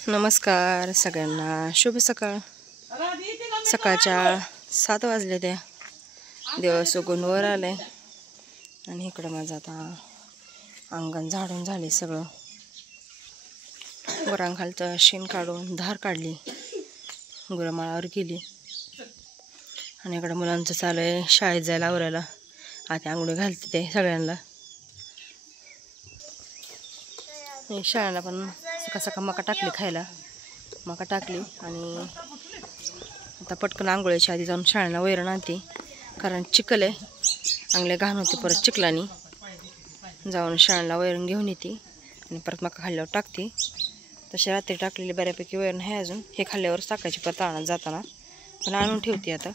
नमस्कार सगळ्यांना, शुभ सकाळ। सकाळच्या 7 वाजले त्या दिवस उगून वर आले आणि इकडं माझं आता अंगण झाडून झाले सगळं। वरांखालचं शेण काढून धार काढली, गुरमाळावर गेली आणि इकडं मुलांचं चालू आहे शाळेत जायला आवरायला। आता आंघोळ घालते ते सगळ्यांना। शाळेला पण सकाळ सकाळ मका टाकली खायला, मका टाकली आणि आता पटकन आंघोळीच्या आधी जाऊन शाळेला वैरण आणते, कारण चिखल आहे, चांगले घाण होते परत चिखलानी। जाऊन शाळेला वैरण घेऊन येते आणि परत मका खाल्ल्यावर टाकते। तशी रात्री टाकलेली बऱ्यापैकी वैरण आहे अजून, हे खाल्ल्यावर टाकायची परत आणत जाताना, पण आणून ठेवते। आता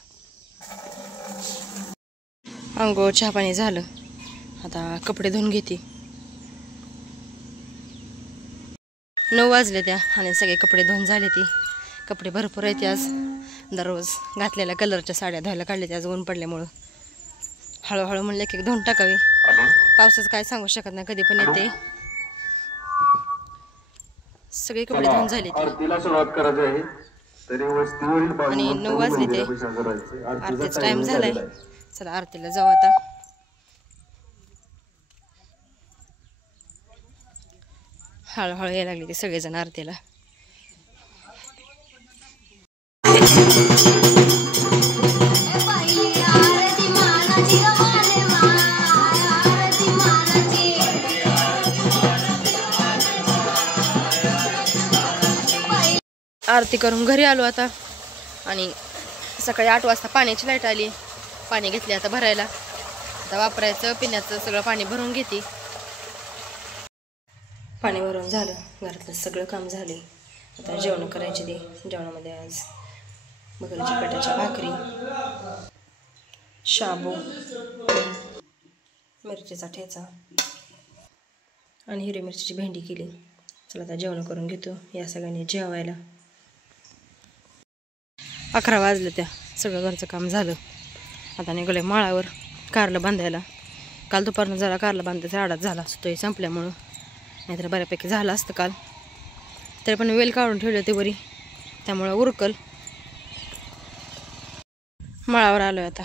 आंघोळ चहा पाणी झालं, आता कपडे धुवून घेते। 9 वाजले त्या आणि सगळे कपडे धुवून झाले। ती कपडे भरपूर आहेत आज, दररोज घातलेल्या कलरच्या साड्या धुवायला काढले त्या, आज ऊन पडल्यामुळं हळूहळू म्हणले की धुवून टाकावी। पावसाचं काय सांगू शकत नाही, कधी पण येते। सगळे कपडे धुवून झाले आणि 9 वाजले ते, आरतीचा टाइम झालाय। चला आरतीला जाऊ आता। हळूहळू यायला लागले ते सगळेजण आरतीला। आरती करून घरी आलो आता आणि सकाळी 8 वाजता पाण्याची लाईट आली, पाणी घेतले आता भरायला। आता वापरायचं पिण्याचं सगळं पाणी भरून घेते। पाणी भरून झालं, घरातलं सगळं काम झाले। आता जेवण करायचे ते, जेवणामध्ये आज बकरीच्या पेटाच्या भाकरी, शाबू, मिरचीचा ठेचा आणि हिरवी मिरचीची भेंडी केली। चला आता जेवण करून घेतो, या सगळ्यांनी जेवायला। 11 वाजले त्या, सगळं घरचं काम झालं। आता निघाले माळावर कारलं बांधायला। काल दुपारनं जरा कारलं बांधायचा आडाच झाला, सुतोई संपल्यामुळं, नाहीतर बऱ्यापैकी झालं असतं काल। तरी पण वेल काढून ठेवले होते वरी, त्यामुळं उरकल। माळावर आलोय आता,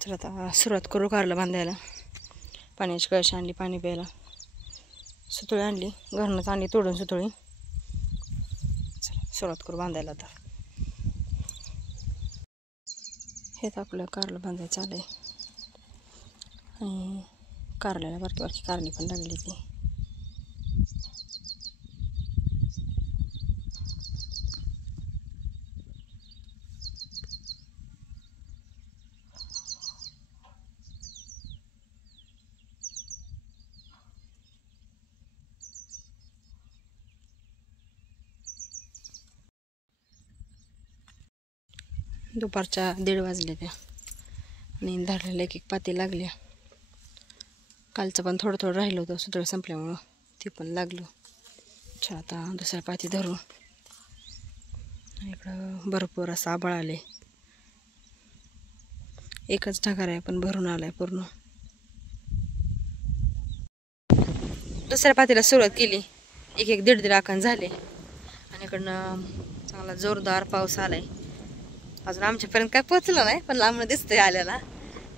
चला आता सुरुवात करू कारलं बांधायला। पाण्याची कळशी आणली पाणी प्यायला, सुतळी आणली घरनंच आणली तोडून सुतळी। चला सुरुवात करू बांधायला आता। हेच आपलं कारलं बांधायचं आलंय आणि कारल्याला बारकी बारकी कारली पण लागली ती। दुपारच्या 1:30 वाजले त्या आणि धरलेल्या एक पाती लागल्या। कालचं पण थोडं थोडं राहिलं होतं, सुतळं संपल्यामुळं ते पण लागलं। अच्छा आता दुसऱ्या पाती धरू। इकडं भरपूर असं आभाळ आले, एकच ढगार आहे पण भरून आलाय पूर्ण। दुसऱ्या पातीला सुरुवात केली, एक 1.5 आखण झाले आणि इकडनं चांगला जोरदार पाऊस आलाय। अजून आमच्यापर्यंत काय पोचलं नाही, पण लांबून दिसतंय आल्याला,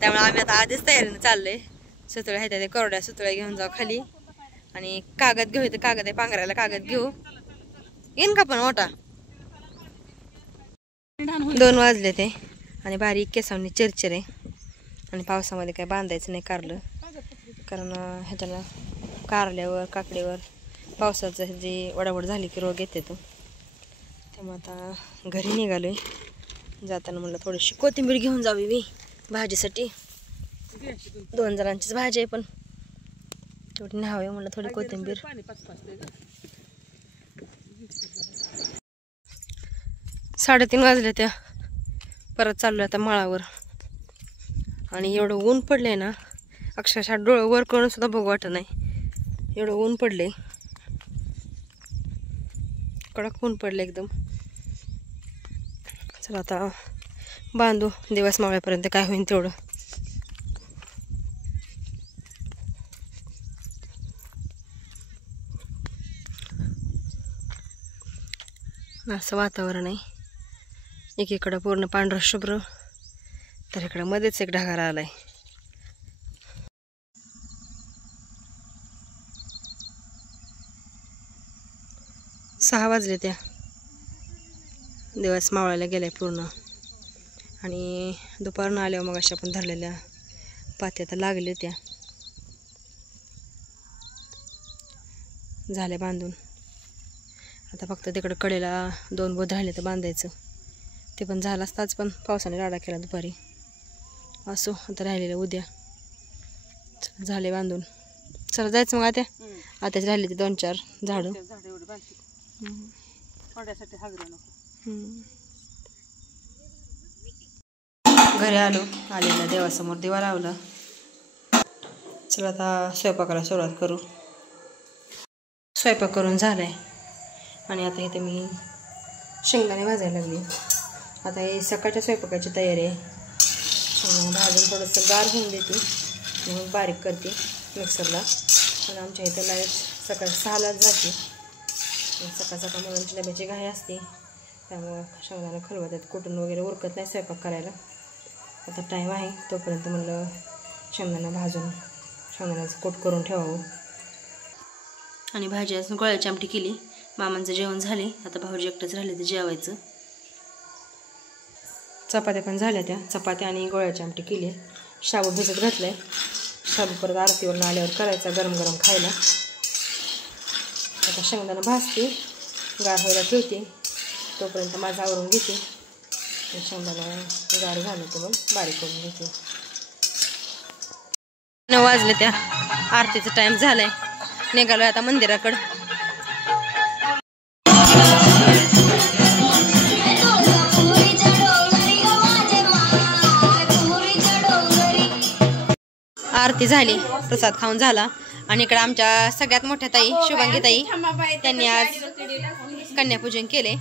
त्यामुळे आम्ही आता आधीच तयारीने चाललोय। सुतळ्या आहेत त्या कोरड्या सुतळ्या घेऊन जाऊ खाली आणि कागद घेऊ, इथं कागद आहे पांघरायला, कागद घेऊ। येईन का पण मोठा? 2 वाजले ते आणि बारीक केसावनी चिरचिर आहे आणि पावसामध्ये काय बांधायचं नाही कारलं, कारण ह्याच्याला कारल्यावर काकडीवर पावसाचं जे वडावड झाली की रोग येते तो। त्यामुळे आता घरी निघालोय, जाताना म्हणलं थोडीशी कोथिंबीर घेऊन जावी मी भाजीसाठी। 2 जणांचीच भाजी आहे पण थोडी न्हावी म्हणलं, थोडी कोथिंबीर। 3:30 वाजले त्या, परत चाललोय आता माळावर आणि एवढं ऊन पडलंय ना, अक्षरशः डोळं वर करून सुद्धा बघू वाटत नाही, एवढं ऊन पडलंय, कडक ऊन पडलं एकदम। चला आता बांधू, दिवस मावळ्यापर्यंत काय होईल तेवढं। असं वातावरण आहे. एकीकडं पूर्ण पांढरं शुभ्र, तर इकडं मध्येच एक ढगारा आलाय. सहा वाजले त्या, दिवस मावळायला गेलाय पूर्ण. आणि दुपारून आल्यावर मग अशा पण धरलेल्या पात्या तर लागल्या त्या, झाल्या बांधून. आता फक्त तिकडं कडेला 2 बोध राहिले तर बांधायचं, ते पण झालं असताच, पण पावसाने राडा केला दुपारी. असो, आता राहिलेलं उद्या झाले बांधून. चला जायचं मग. आताच राहिले ते 2-4 झाडं. घरी आलेला देवासमोर दिवा लावला. चला आता स्वयंपाकाला सुरुवात करू. स्वयंपाक करून झालाय आणि आता इथे मी शेंगदाणे भाजायला लागली. आता हे सकाळच्या स्वयंपाकाची तयारी आहे. भाजून थोडंसं गार होऊन देते, म्हणून बारीक करते मिक्सरला. आणि आमच्या इथं लाईट सकाळी 6लाच जाते. सकाळ सकाळ मुलांची डब्याची घाई असते, त्यामुळं शेंगदाणा खलबत्यात कुटून वगैरे उरकत नाही स्वयंपाक करायला. आता टाईम आहे तोपर्यंत म्हणलं शेंगदाणा भाजून शेंगदाण्याचं कूट करून ठेवावं. आणि भाजी अजून गोळ्याची आमटी केली. मामांचं जेवण झाले, आता भाऊजी एकटंच राहिले तर जेवायचं. चपात्या पण झाल्या, त्या चपात्या आणि गोळ्याची आमटी केली. शाबू भिजत घातलाय. शाबू परत आरतीवरून आल्यावर करायचा गरम गरम खायला. आता शेंगदाणा भाजते, गार व्हायला ठेवते, तोपर्यंत माझं आवरून घेते. शेंगदाणा गार झालं तर मग बारीक करून घेते. 9 वाजले त्या, आरतीचा टाइम झालाय. निघालोय आता मंदिराकडं. आरती झाली, प्रसाद खाऊन झाला. आणि इकडे आमच्या सगळ्यात मोठ्या ताई शुभांगी ताई, त्यांनी आज कन्यापूजन केले.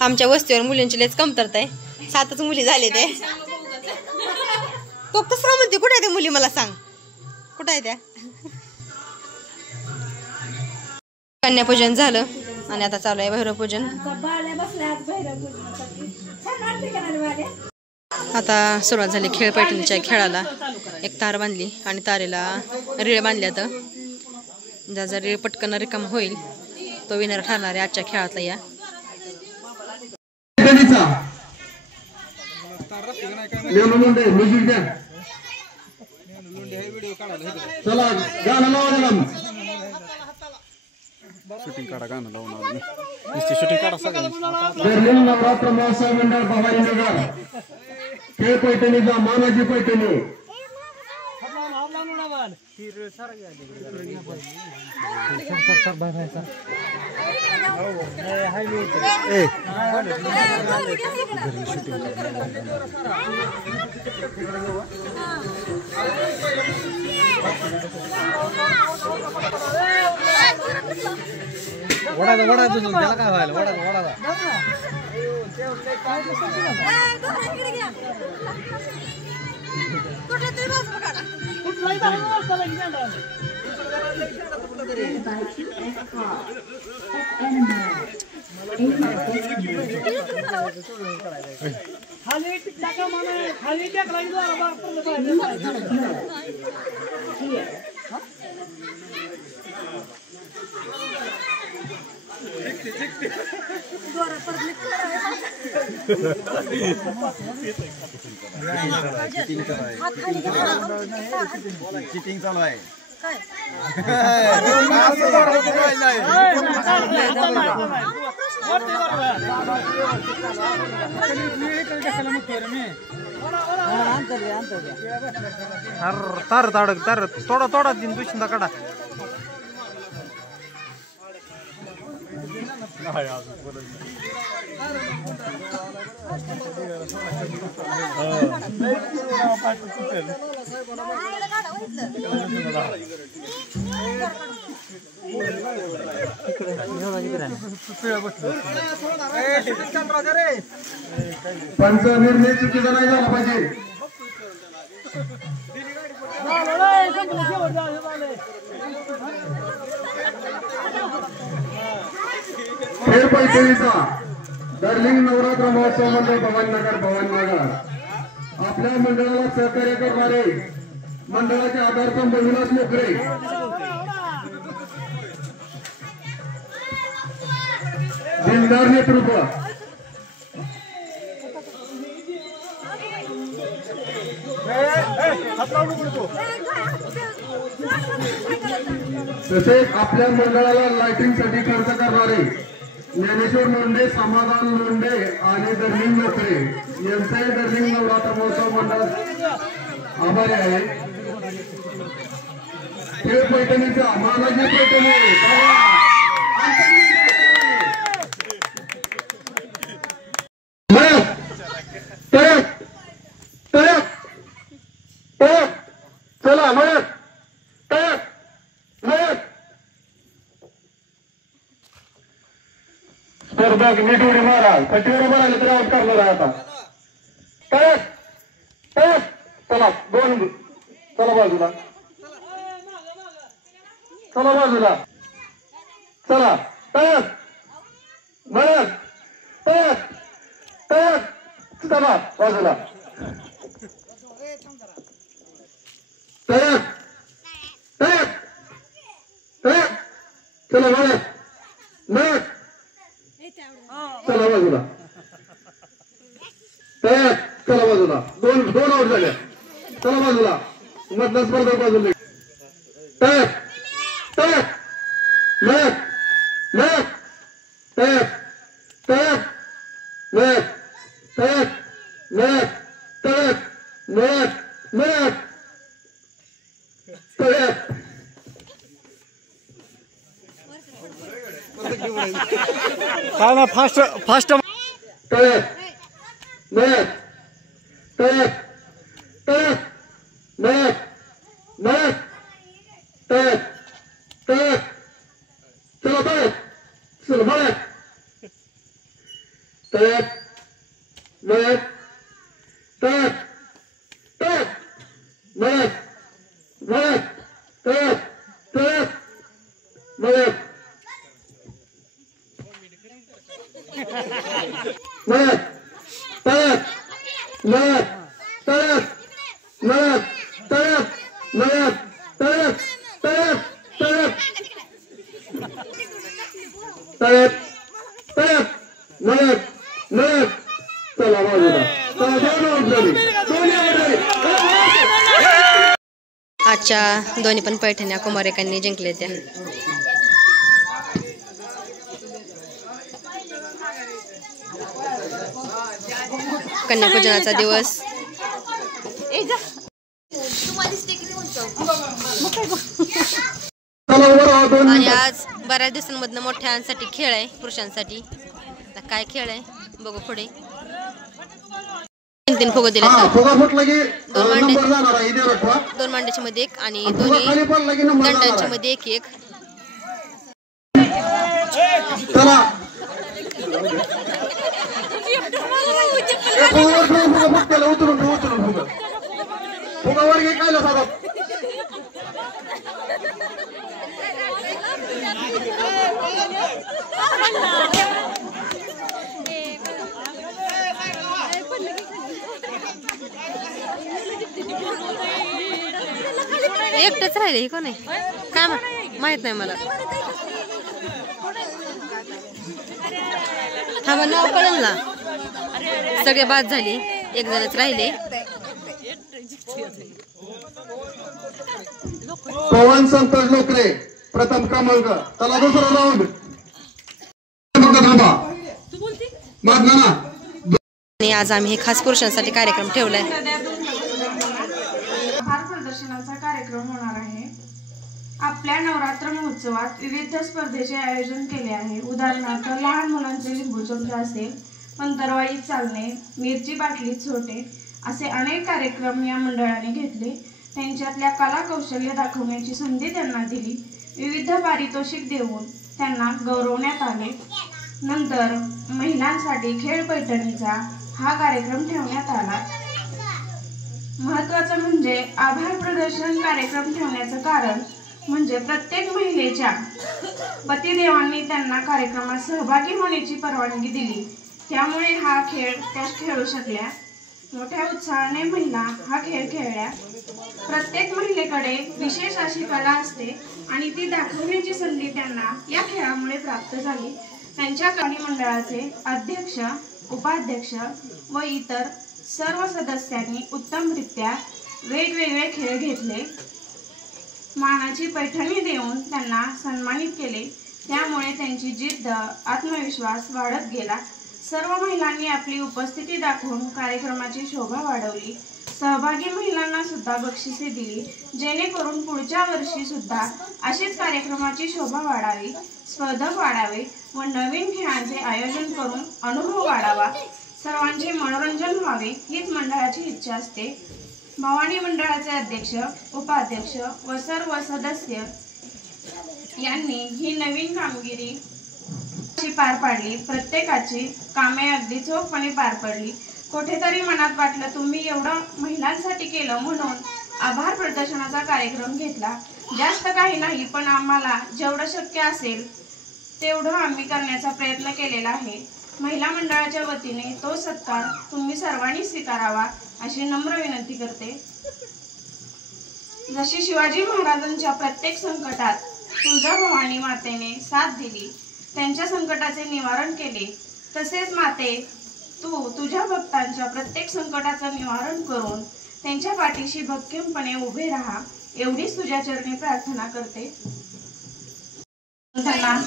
आमच्या वस्तीवर मुलींची लयच कमतरता आहे. 7च मुली झाले ते. तो कसं म्हणते, कुठे आहे त्या मुली मला सांग, कुठे आहे त्या? कन्यापूजन झालं आणि आता चालू आहे भैरवपूजन. आता सुरुवात झाली खेळ पैठणीच्या खेळाला. एक तार बांधली आणि तारेला रीळ बांधली. आता ज्याचा रीळ पटकन रिकाम होईल तो विनर ठरणार आहे आजच्या खेळातला. या शूटिंग काढा, गाणं लावून नुसती शूटिंग काढा सगळं. नवरात्र महोत्सव मंडळ भवानीनगर खेळ पैठणीचा मानाजी पैठणी. वडा त्याला काय व्हायला, वडा चिटिंग चालू आहे. तार तोडा दिन दुसरा काढा. पंच निर्णय चुकीचा नाही झाला पाहिजे. खेळ पैठणीचा दर्लिंग नवरात्र महोत्सव मंडळ भवानीनगर आपल्या मंडळाला सहकार्य करणारे मंडळाचे आधारस्तंभ विलास मोकरे, दिलदार नेतृत्व, तसेच आपल्या मंडळाला लाइटिंगसाठी खर्च करणारे ज्ञानेश्वर लोंढे, समाधान लोंढे आणि दर्लिंग मोकरे यांचे दर्लिंग नवरात्र महोत्सव मंडळ आभारी आहे. खेळ पैठणीचा मानाजी पैठणी चला मयत स्पर्धक नीट उडी मारा. पट्टीवर उभं राहिले तर आउट करणार आहे आता. चला दोन, चला बाजूला, चला बाजूला, चला तयार मयत तयार चला बाजूला तयार तयार तयार चला मयत चला बाजूला तयार चला बाजूला. दोन आउट झाल्या. चला बाजूला. मतदार स्पर्धक बाजूला तयार तयार मयत मयत तयार तयार मयत तयार मयत तयार मयत मयत तयार काय ना फास्ट तयार मयत तयार तयार मयत मयत तयार तयार चला तयार चला मयत तयार मयत तयार तयार मयत मयत तयार तयार मयत मयत तयार मयत तयार मयत तयार मयत तयार तयार तयार तयार तयार मयत मयत चला बाजूला. चला दोन आउट झाली. दोन्ही आउट झाली. आजच्या दोन्ही पण पैठण्या कुमारिकांनी जिंकले त्या. कन्यापूजनाचा दिवस आणि आज बऱ्याच दिवसांमधनं मोठ्यांसाठी खेळ आहे, पुरुषांसाठी. काय खेळ आहे बघू पुढे. 3 फुगे दिले. दोन मांड्याच्या मध्ये एक आणि दोन्ही दंडांच्या मध्ये एक एक. एकटेच राहिले. कोण आहे काय माहित नाही मला. हा मग नाव कळलं ना. सगळे बाद झाली. एक जणच राहिले. पवन संतोष लोकरे प्रथम क्रमांक. चला दुसरा राऊंड. आणि आज आम्ही हे खास पुरुषांसाठी कार्यक्रम ठेवलाय. प्रदर्शनाचा कार्यक्रम होणार आहे. आपल्या नवरात्र महोत्सवात विविध स्पर्धेचे आयोजन केले आहे. उदाहरणार्थ लहान मुलांचे लिंबू चमचा असेल, पंतरवाळी चालणे, मिरची बाटली छोटे असे अनेक कार्यक्रम या मंडळाने घेतले. त्यांच्यातल्या कला कौशल्य दाखवण्याची संधी त्यांना दिली. विविध पारितोषिक देऊन त्यांना गौरवण्यात आले. नंतर महिलांसाठी खेळ पैठणीचा हा कार्यक्रम ठेवण्यात आला. महत्त्वाचं म्हणजे आभार प्रदर्शन कार्यक्रम ठेवण्याचं कारण म्हणजे प्रत्येक महिलेच्या पतिदेवांनी त्यांना कार्यक्रमात सहभागी होण्याची परवानगी दिली, त्यामुळे हा खेळ त्या खेळू शकल्या. मोठ्या उत्साहाने महिला हा खेळ खेळल्या. प्रत्येक महिलेकडे विशेष अशी कला असते आणि ती दाखवण्याची संधी त्यांना या खेळामुळे प्राप्त झाली. त्यांच्या कणी मंडळाचे अध्यक्ष, उपाध्यक्ष व इतर सर्व सदस्यांनी उत्तमरित्या वेगवेगळे खेळ घेतले. मानाची पैठणी देऊन त्यांना सन्मानित केले. त्यामुळे त्यांची जिद्द, आत्मविश्वास वाढत गेला. सर्व महिलांनी आपली उपस्थिती दाखवून कार्यक्रमाची शोभा वाढवली. सहभागी महिलांना सुद्धा बक्षिसे दिली, जेणेकरून पुढच्या वर्षी सुद्धा अशीच कार्यक्रमाची शोभा वाढावी, स्पर्धक वाढावे व नवीन खेळांचे आयोजन करून अनुभव वाढावा, सर्वांचे मनोरंजन व्हावे हीच मंडळाची इच्छा असते. भवानी मंडळाचे अध्यक्ष, उपाध्यक्ष व सर्व सदस्य यांनी ही नवीन कामगिरी पार पाडली. प्रत्येकाची कामे अगदी चोखपणे पार पडली. कुठेतरी मनात वाटलं तुम्ही एवढं महिलांसाठी केलं म्हणून आभार प्रदर्शनाचा कार्यक्रम घेतला. जास्त काही नाही, पण आम्हाला जेवढं शक्य असेल तेवढं आम्ही करण्याचा प्रयत्न केलेला आहे. महिला मंडळाच्या वतीने तो सत्कार तुम्ही सर्वांनी स्वीकारावा अशी नम्र विनंती करते. जशी शिवाजी महाराजांच्या प्रत्येक संकटात तुळजाभवानी मातेने साथ दिली, त्यांच्या संकटाचे निवारण केले, तसेच माते तू तुझ्या भक्तांच्या प्रत्येक संकटाचं निवारण करून त्यांच्या पाठीशी भक्कमपणे उभे राहा एवढीच तुझ्या चरणी प्रार्थना करते. त्यांना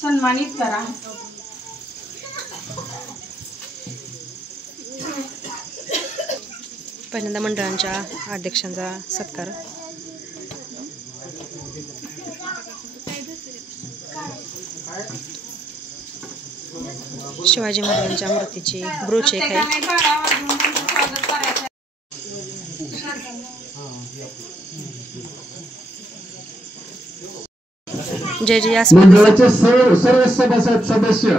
सन्मानित करा. पहिल्यांदा मंडळांच्या अध्यक्षांचा सत्कार. शिवाजी महाराजांच्या मूर्तीची ब्रोच एक आहे. जय जय मंडळाचे सर्व सभासद सदस्य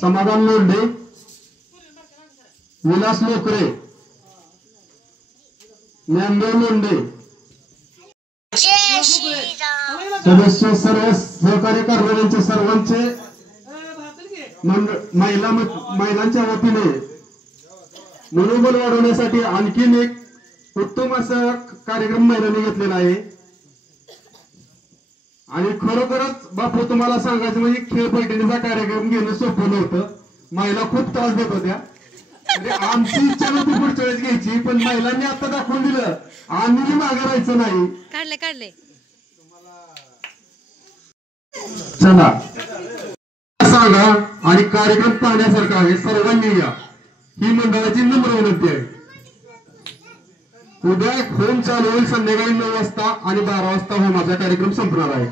समाधान लोंढे, विलास लोकरे, ज्ञानदेव लोंढे, सदस्य सर्व सहकार्य करणाऱ्यांचे सर्वांचे महिलांच्या वतीने मनोबल वाढवण्यासाठी आणखीन एक उत्तम असा कार्यक्रम महिलांनी घेतलेला आहे. आणि खरोखरच बापू तुम्हाला सांगायचं म्हणजे खेळ पैठणीचा कार्यक्रम घेणं सोपं नव्हतं. महिला खूप त्रास देत होत्या. म्हणजे आमची इच्छा नव्हती पुढच्या वेळेस घ्यायची, पण महिलांनी आता दाखवून दिलं आम्ही मागे राहायचं नाही. काढले चला सांगा आणि कार्यक्रम पाहण्यासारखा आहे, सर्वांनी या ही मंडळाची नम्र विनंती आहे. उद्या होम चालू होईल संध्याकाळी 9 वाजता आणि 12 वाजता होमाचा कार्यक्रम संपणार आहे.